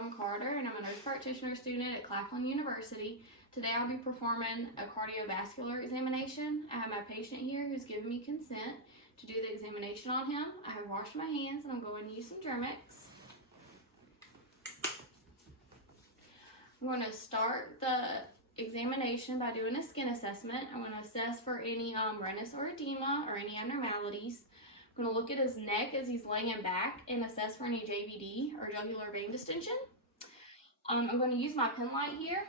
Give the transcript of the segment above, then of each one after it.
Autumn Carter, and I'm a nurse practitioner student at Claflin University. Today I'll be performing a cardiovascular examination. I have my patient here who's given me consent to do the examination on him. I have washed my hands and I'm going to use some Germ-X. I'm going to start the examination by doing a skin assessment. I'm going to assess for any redness or edema or any abnormalities. I'm going to look at his neck as he's laying back and assess for any JVD or jugular vein distension. I'm going to use my pen light here,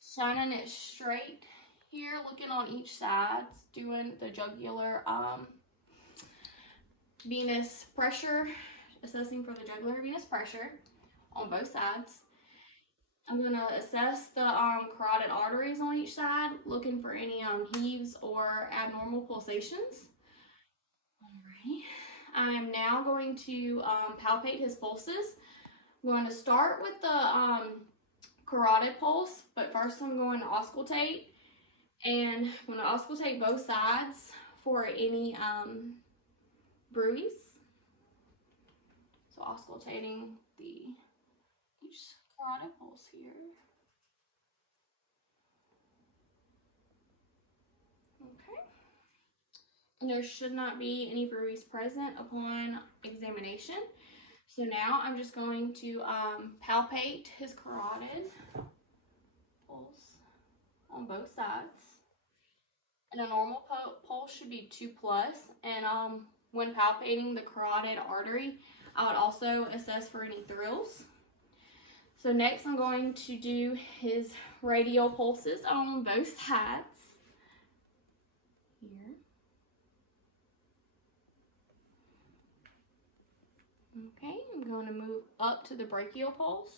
shining it straight here, looking on each side, doing the jugular venous pressure, assessing for the jugular venous pressure on both sides. I'm going to assess the carotid arteries on each side, looking for any heaves or abnormal pulsations. Alrighty. I'm now going to palpate his pulses. I'm going to start with the carotid pulse, but first I'm going to auscultate, and I'm going to auscultate both sides for any bruits. So auscultating each carotid pulse here. Okay. And there should not be any bruits present upon examination. So now I'm just going to palpate his carotid pulse on both sides. And a normal pulse should be 2+. And when palpating the carotid artery, I would also assess for any thrills. So next I'm going to do his radial pulses on both sides. Here. Okay, I'm going to move up to the brachial pulse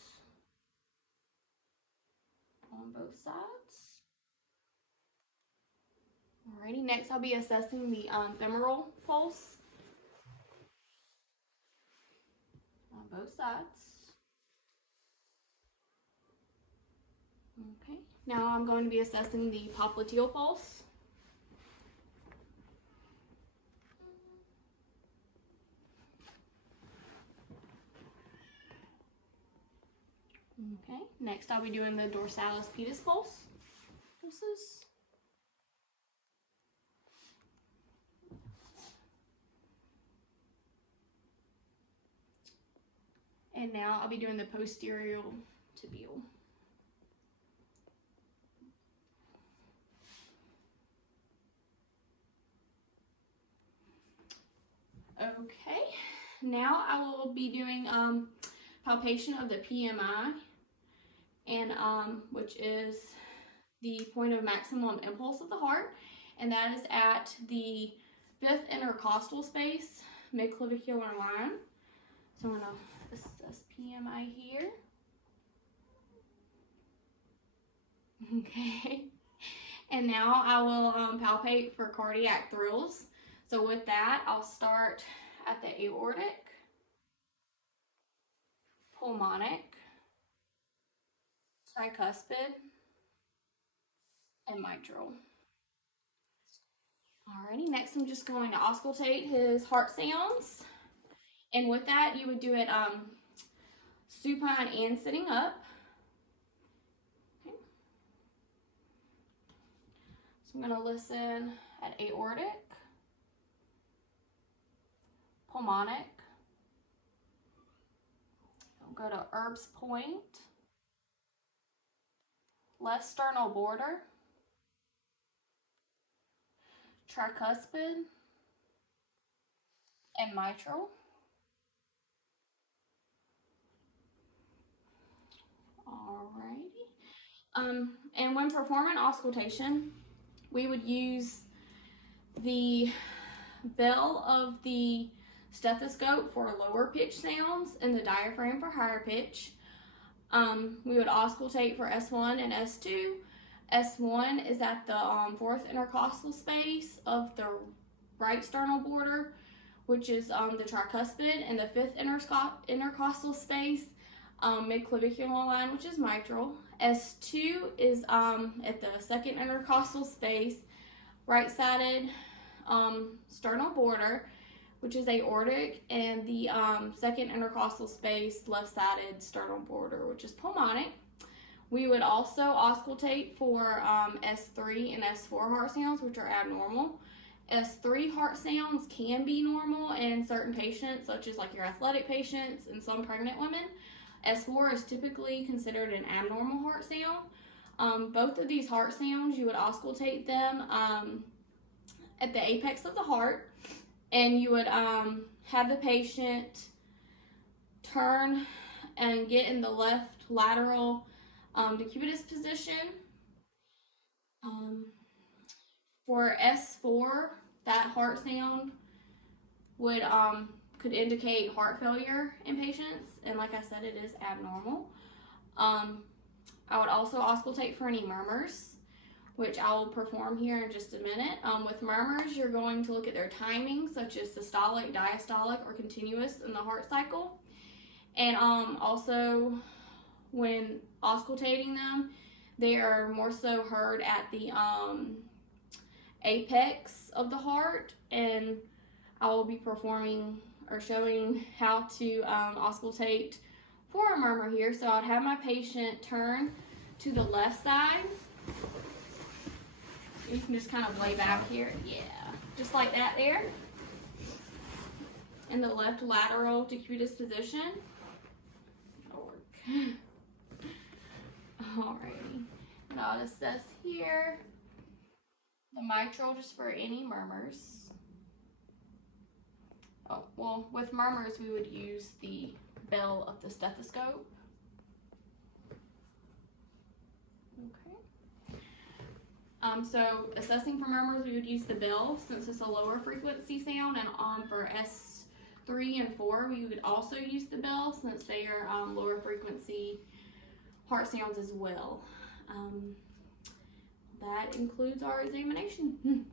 on both sides. Alrighty, next I'll be assessing the femoral pulse on both sides. Okay, now I'm going to be assessing the popliteal pulse. Okay, next I'll be doing the dorsalis pedis pulses. And now I'll be doing the posterior tibial. Okay, now I will be doing palpation of the PMI, and which is the point of maximum impulse of the heart, and that is at the 5th intercostal space, midclavicular line. So I'm going to assess PMI here. Okay, and now I will palpate for cardiac thrills. So with that, I'll start at the aortic, pulmonic, tricuspid, and mitral. Alrighty, next I'm just going to auscultate his heart sounds. And with that, you would do it supine and sitting up. Okay. So I'm going to listen at aortic, pulmonic. I'll go to Erb's point, left sternal border, tricuspid, and mitral. Alrighty. And when performing auscultation, we would use the bell of the stethoscope for lower pitch sounds and the diaphragm for higher pitch. We would auscultate for S1 and S2. S1 is at the 4th intercostal space of the right sternal border, which is the tricuspid, and the 5th intercostal space, midclavicular line, which is mitral. S2 is at the 2nd intercostal space, right-sided sternal border, which is aortic, and the second intercostal space, left-sided sternal border, which is pulmonic. We would also auscultate for S3 and S4 heart sounds, which are abnormal. S3 heart sounds can be normal in certain patients, such as like your athletic patients and some pregnant women. S4 is typically considered an abnormal heart sound. Both of these heart sounds, you would auscultate them at the apex of the heart, and you would have the patient turn and get in the left lateral decubitus position. For S4, that heart sound would could indicate heart failure in patients, and like I said, it is abnormal. I would also auscultate for any murmurs, which I will perform here in just a minute. With murmurs, you're going to look at their timing, such as systolic, diastolic, or continuous in the heart cycle. And also, when auscultating them, they are more so heard at the apex of the heart, and I will be performing or showing how to auscultate for a murmur here. So I'd have my patient turn to the left side. You can just kind of lay back here, yeah, just like that there, in the left lateral decubitus position. Alrighty, and I'll assess here the mitral just for any murmurs. Oh, well, with murmurs, we would use the bell of the stethoscope. Okay. So assessing for murmurs, we would use the bell since it's a lower frequency sound, and for S3 and 4, we would also use the bell since they are lower frequency heart sounds as well. That includes our examination.